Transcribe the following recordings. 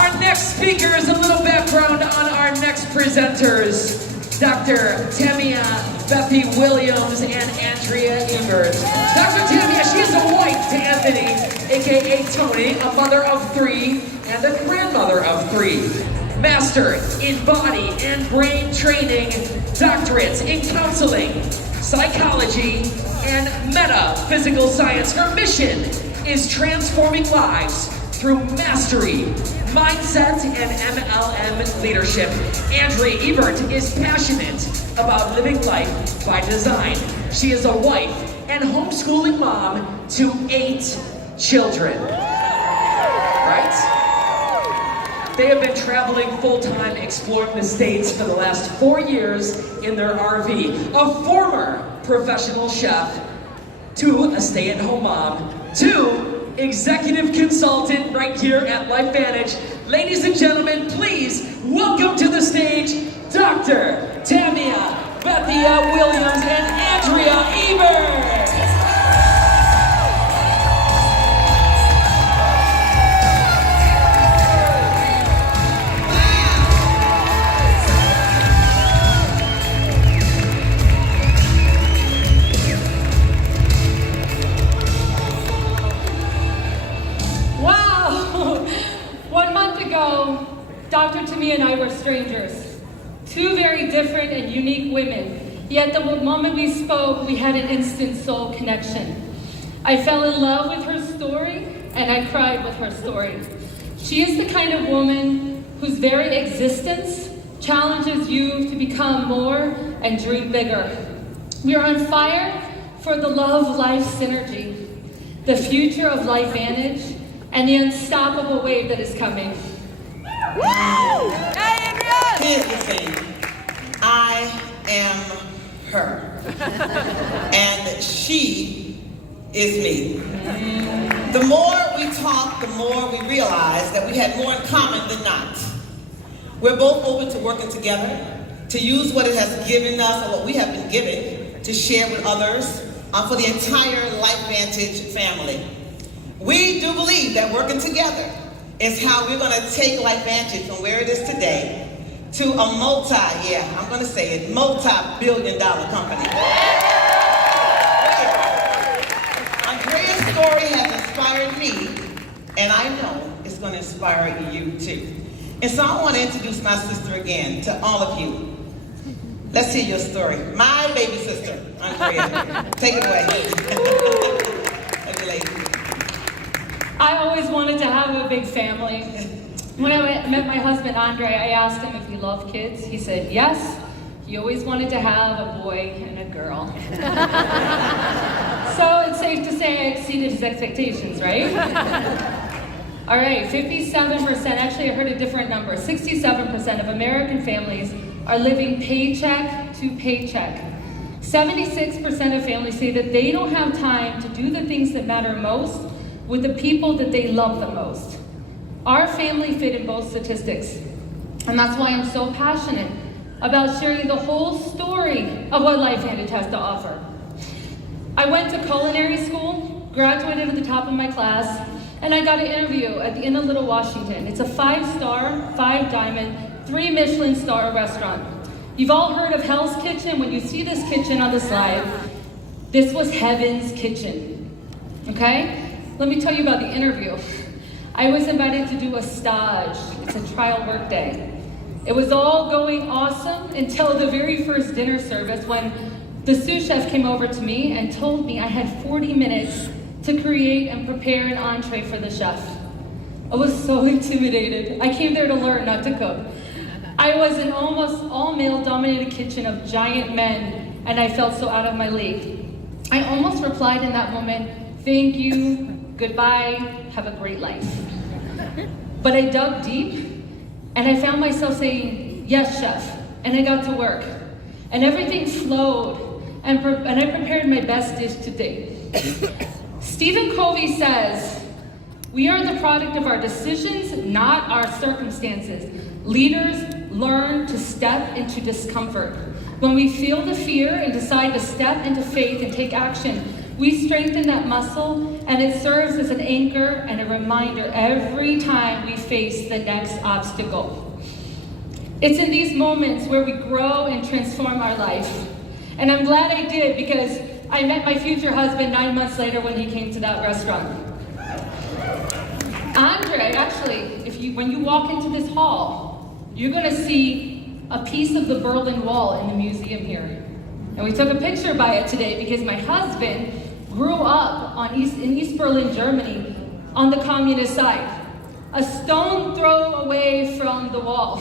Our next speaker is a little background on our next presenters. Dr. Tamia Bethy Williams and Andrea Ebert. Dr. Tamia, she is a wife to Anthony, aka Tony, a mother of 3 and a grandmother of 3. Master in body and brain training, doctorates in counseling, psychology, and metaphysical science. Her mission is transforming lives through mastery, mindset, and MLM leadership. Andrea Ebert is passionate about living life by design. She is a wife and homeschooling mom to 8 children. Right? They have been traveling full-time, exploring the States for the last 4 years in their RV. A former professional chef, to a stay-at-home mom, to executive consultant right here at LifeVantage. Ladies and gentlemen, please welcome to the stage Dr. Tamia Bethy Williams and Andrea Ebert. Dr. Tamia and I were strangers, 2 very different and unique women, yet the moment we spoke, we had an instant soul connection. I fell in love with her story, and I cried with her story. She is the kind of woman whose very existence challenges you to become more and dream bigger. We are on fire for the love-life synergy, the future of LifeVantage, and the unstoppable wave that is coming. Here's the thing. I am her. And she is me. The more we talk, the more we realize that we had more in common than not. We're both open to working together, to use what it has given us or what we have been given to share with others for the entire LifeVantage family. We do believe that working together is how we're going to take LifeVantage from where it is today to a multi-billion-dollar company. Andrea's story has inspired me, and I know it's going to inspire you too. And so I want to introduce my sister again to all of you. Let's hear your story. My baby sister, Andrea. Take it away. Thank you, ladies. I always wanted to have a big family. When I met my husband, Andrea, I asked him if he loved kids. He said yes. He always wanted to have a boy and a girl. So it's safe to say I exceeded his expectations, right? All right, 57%, actually I heard a different number, 67% of American families are living paycheck to paycheck. 76% of families say that they don't have time to do the things that matter most with the people that they love the most. Our family fit in both statistics, and that's why I'm so passionate about sharing the whole story of what LifeVantage has to offer. I went to culinary school, graduated at the top of my class, and I got an interview at the Inn of Little Washington. It's a 5-star, 5-diamond, 3 Michelin star restaurant. You've all heard of Hell's Kitchen. When you see this kitchen on the slide, this was Heaven's Kitchen, okay? Let me tell you about the interview. I was invited to do a stage. It's a trial work day. It was all going awesome until the very first dinner service when the sous chef came over to me and told me I had 40 minutes to create and prepare an entree for the chef. I was so intimidated. I came there to learn, not to cook. I was in almost all male-dominated kitchen of giant men, and I felt so out of my league. I almost replied in that moment, "Thank you, goodbye, have a great life." But I dug deep, and I found myself saying, "Yes, chef," and I got to work. And everything flowed, and I prepared my best dish to date. Stephen Covey says, "We are the product of our decisions, not our circumstances. Leaders learn to step into discomfort. When we feel the fear and decide to step into faith and take action, we strengthen that muscle and it serves as an anchor and a reminder every time we face the next obstacle. It's in these moments where we grow and transform our life. And I'm glad I did, because I met my future husband 9 months later when he came to that restaurant. Andrea, actually, when you walk into this hall, you're going to see a piece of the Berlin Wall in the museum here. And we took a picture by it today because my husband grew up in East Berlin, Germany, on the communist side, a stone throw away from the wall.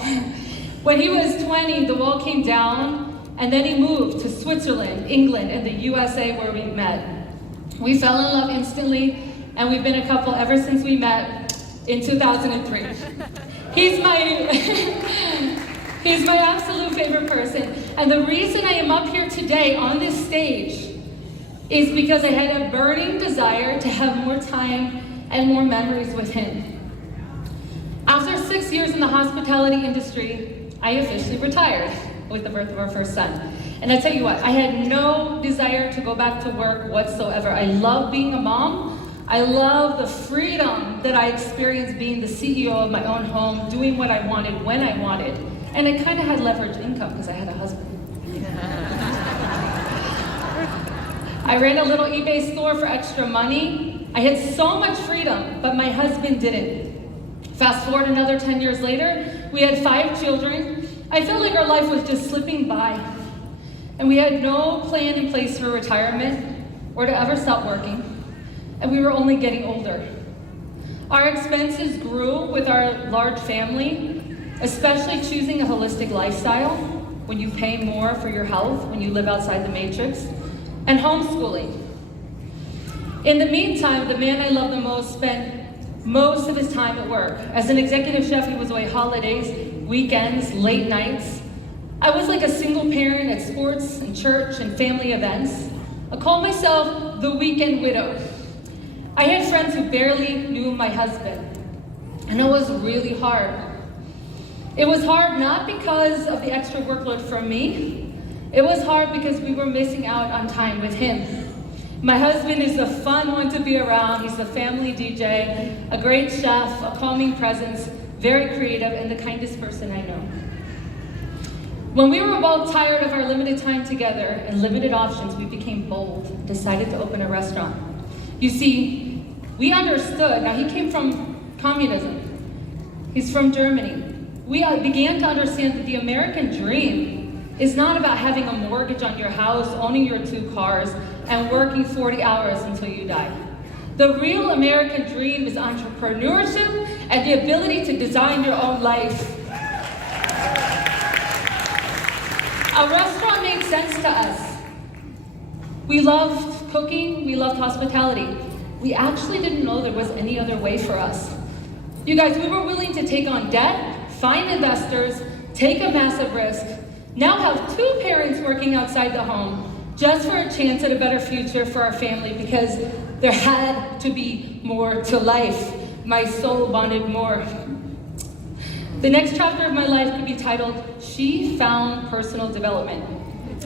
When he was 20, the wall came down, and then he moved to Switzerland, England, and the USA where we met. We fell in love instantly, and we've been a couple ever since we met in 2003. He's my absolute favorite person. And the reason I am up here today on this stage is because I had a burning desire to have more time and more memories with him. After 6 years in the hospitality industry, I officially retired with the birth of our first son. And I tell you what, I had no desire to go back to work whatsoever. I love being a mom. I love the freedom that I experienced being the CEO of my own home, doing what I wanted when I wanted. And I kind of had leveraged income because I had a husband. I ran a little eBay store for extra money. I had so much freedom, but my husband didn't. Fast forward another 10 years later, we had 5 children. I felt like our life was just slipping by. And we had no plan in place for retirement or to ever stop working. And we were only getting older. Our expenses grew with our large family, especially choosing a holistic lifestyle when you pay more for your health, when you live outside the matrix, and homeschooling. In the meantime, the man I love the most spent most of his time at work. As an executive chef, he was away holidays, weekends, late nights. I was like a single parent at sports and church and family events. I called myself the weekend widow. I had friends who barely knew my husband, and it was really hard. It was hard not because of the extra workload from me. It was hard because we were missing out on time with him. My husband is a fun one to be around. He's a family DJ, a great chef, a calming presence, very creative, and the kindest person I know. When we were both tired of our limited time together and limited options, we became bold, decided to open a restaurant. You see, we understood. Now, he came from communism. He's from Germany. We began to understand that the American dream is not about having a mortgage on your house, owning your 2 cars, and working 40 hours until you die. The real American dream is entrepreneurship and the ability to design your own life. A restaurant made sense to us. We loved cooking, we loved hospitality. We actually didn't know there was any other way for us. You guys, we were willing to take on debt, find investors, take a massive risk, now have 2 parents working outside the home, just for a chance at a better future for our family, because there had to be more to life. My soul wanted more. The next chapter of my life could be titled, She Found Personal Development.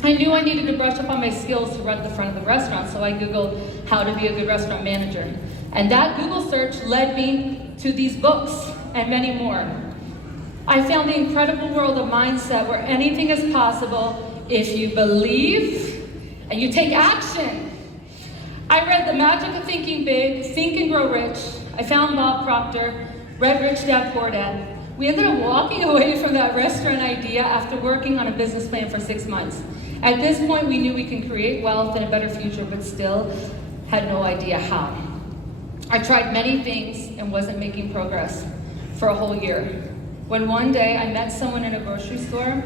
I knew I needed to brush up on my skills to run the front of the restaurant, so I Googled how to be a good restaurant manager. And that Google search led me to these books and many more. I found the incredible world of mindset where anything is possible if you believe and you take action. I read The Magic of Thinking Big, Think and Grow Rich. I found Bob Proctor, read Rich Dad Poor Dad. We ended up walking away from that restaurant idea after working on a business plan for 6 months. At this point, we knew we can create wealth and a better future, but still had no idea how. I tried many things and wasn't making progress for a whole year. When one day I met someone in a grocery store,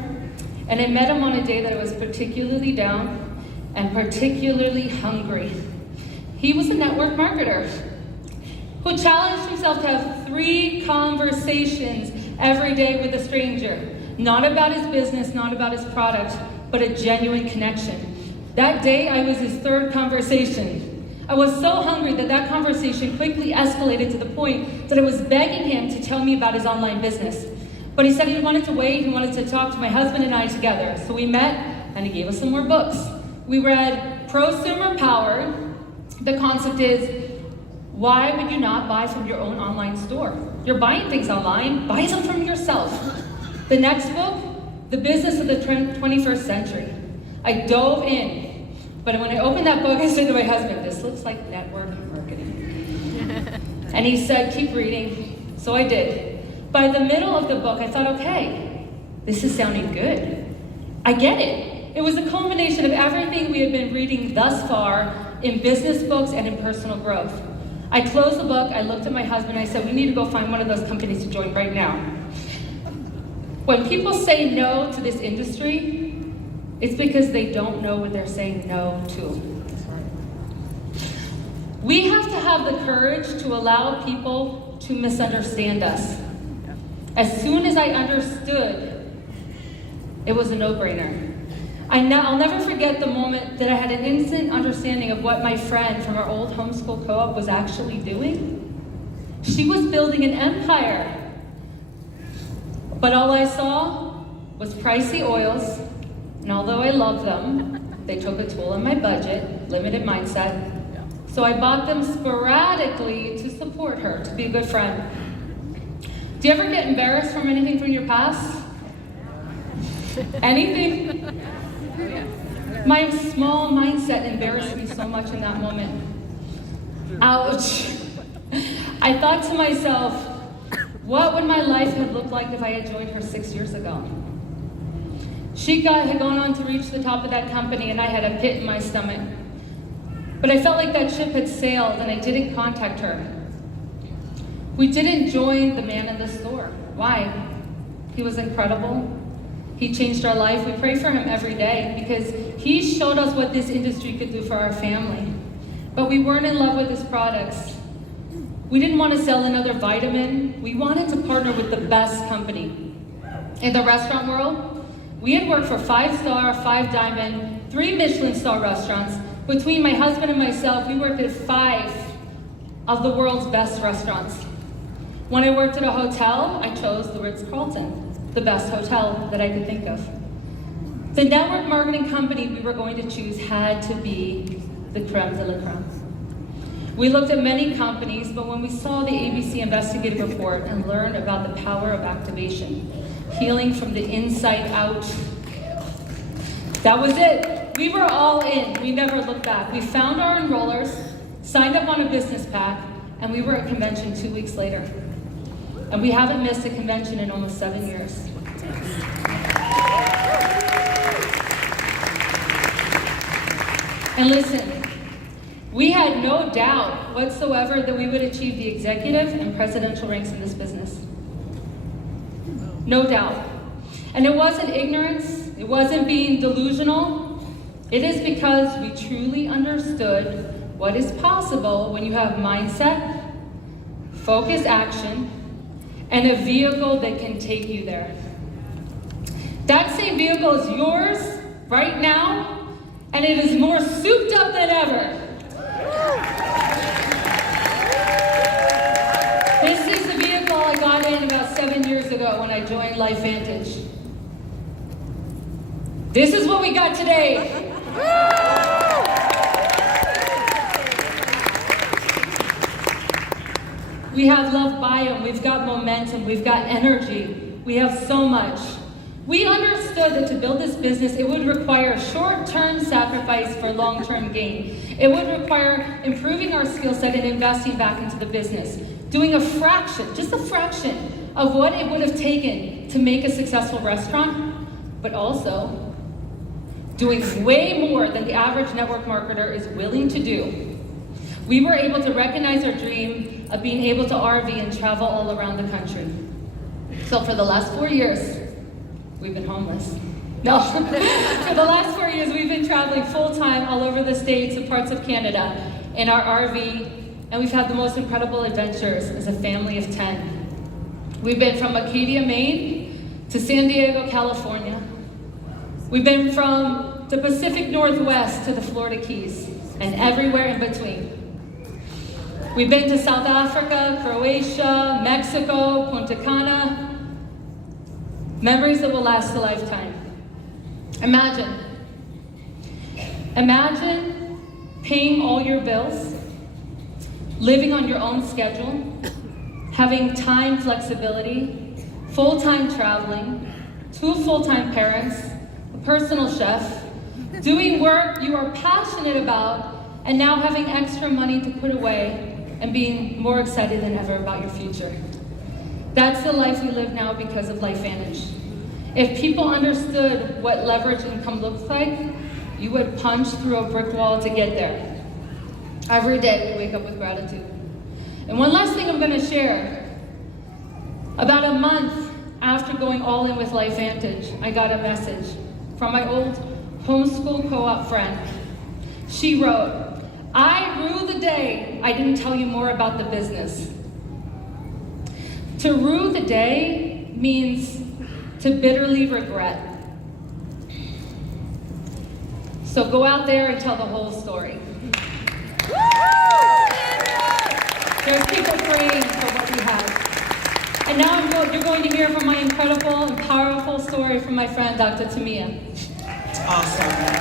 and I met him on a day that I was particularly down and particularly hungry. He was a network marketer who challenged himself to have 3 conversations every day with a stranger. Not about his business, not about his product, but a genuine connection. That day, I was his 3rd conversation. I was so hungry that conversation quickly escalated to the point that I was begging him to tell me about his online business. But he said he wanted to wait, he wanted to talk to my husband and I together. So we met, and he gave us some more books. We read Prosumer Power. The concept is, Why would you not buy from your own online store? You're buying things online, buy them from yourself. The next book, The Business of the 21st Century. I dove in, but when I opened that book, I said to my husband, this looks like network marketing. And he said, keep reading. So I did. By the middle of the book, I thought, okay, this is sounding good. I get it. It was a culmination of everything we had been reading thus far in business books and in personal growth. I closed the book, I looked at my husband, I said, we need to go find one of those companies to join right now. When people say no to this industry, it's because they don't know what they're saying no to. We have to have the courage to allow people to misunderstand us. As soon as I understood, it was a no-brainer. I'll never forget the moment that I had an instant understanding of what my friend from our old homeschool co-op was actually doing. She was building an empire. But all I saw was pricey oils, and although I love them, they took a toll on my budget, limited mindset. So I bought them sporadically to support her, to be a good friend. Do you ever get embarrassed from anything from your past? Anything? My small mindset embarrassed me so much in that moment. Ouch. I thought to myself, what would my life have looked like if I had joined her 6 years ago? She had gone on to reach the top of that company, and I had a pit in my stomach. But I felt like that ship had sailed, and I didn't contact her. We didn't join the man in the store. Why? He was incredible. He changed our life. We pray for him every day because he showed us what this industry could do for our family. But we weren't in love with his products. We didn't want to sell another vitamin. We wanted to partner with the best company. In the restaurant world, we had worked for 5-star, 5-diamond, 3 Michelin star restaurants. Between my husband and myself, we worked at 5 of the world's best restaurants. When I worked at a hotel, I chose the Ritz-Carlton, the best hotel that I could think of. The network marketing company we were going to choose had to be the creme de la creme. We looked at many companies, but when we saw the ABC investigative report and learned about the power of activation, healing from the inside out, that was it. We were all in. We never looked back. We found our enrollers, signed up on a business pack, and we were at convention 2 weeks later. And we haven't missed a convention in almost 7 years. And listen, we had no doubt whatsoever that we would achieve the executive and presidential ranks in this business. No doubt. And it wasn't ignorance, it wasn't being delusional. It is because we truly understood what is possible when you have mindset, focused action, and a vehicle that can take you there. That same vehicle is yours right now, and it is more souped up than ever. This is the vehicle I got in about 7 years ago when I joined Life Vantage. This is what we got today. We have love biome, we've got momentum, we've got energy, we have so much. We understood that to build this business, it would require short-term sacrifice for long-term gain. It would require improving our skill set and investing back into the business, doing a fraction, just a fraction, of what it would have taken to make a successful restaurant, but also doing way more than the average network marketer is willing to do. We were able to recognize our dream of being able to RV and travel all around the country. So for the last 4 years, we've been homeless. No, for the last 4 years, we've been traveling full-time all over the States and parts of Canada in our RV, and we've had the most incredible adventures as a family of 10. We've been from Acadia, Maine, to San Diego, California. We've been from the Pacific Northwest to the Florida Keys, and everywhere in between. We've been to South Africa, Croatia, Mexico, Punta Cana. Memories that will last a lifetime. Imagine paying all your bills, living on your own schedule, having time flexibility, full-time traveling, 2 full-time parents, a personal chef, doing work you are passionate about, and now having extra money to put away and being more excited than ever about your future. That's the life we live now because of LifeVantage. If people understood what leverage income looks like, you would punch through a brick wall to get there. Every day we wake up with gratitude. And one last thing I'm going to share. About a month after going all in with LifeVantage, I got a message from my old homeschool co-op friend. She wrote, "I rue the day I didn't tell you more about the business." To rue the day means to bitterly regret. So go out there and tell the whole story. There's people praying for what we have. And now you're going to hear from my incredible and powerful story from my friend, Dr. Tamia. Awesome.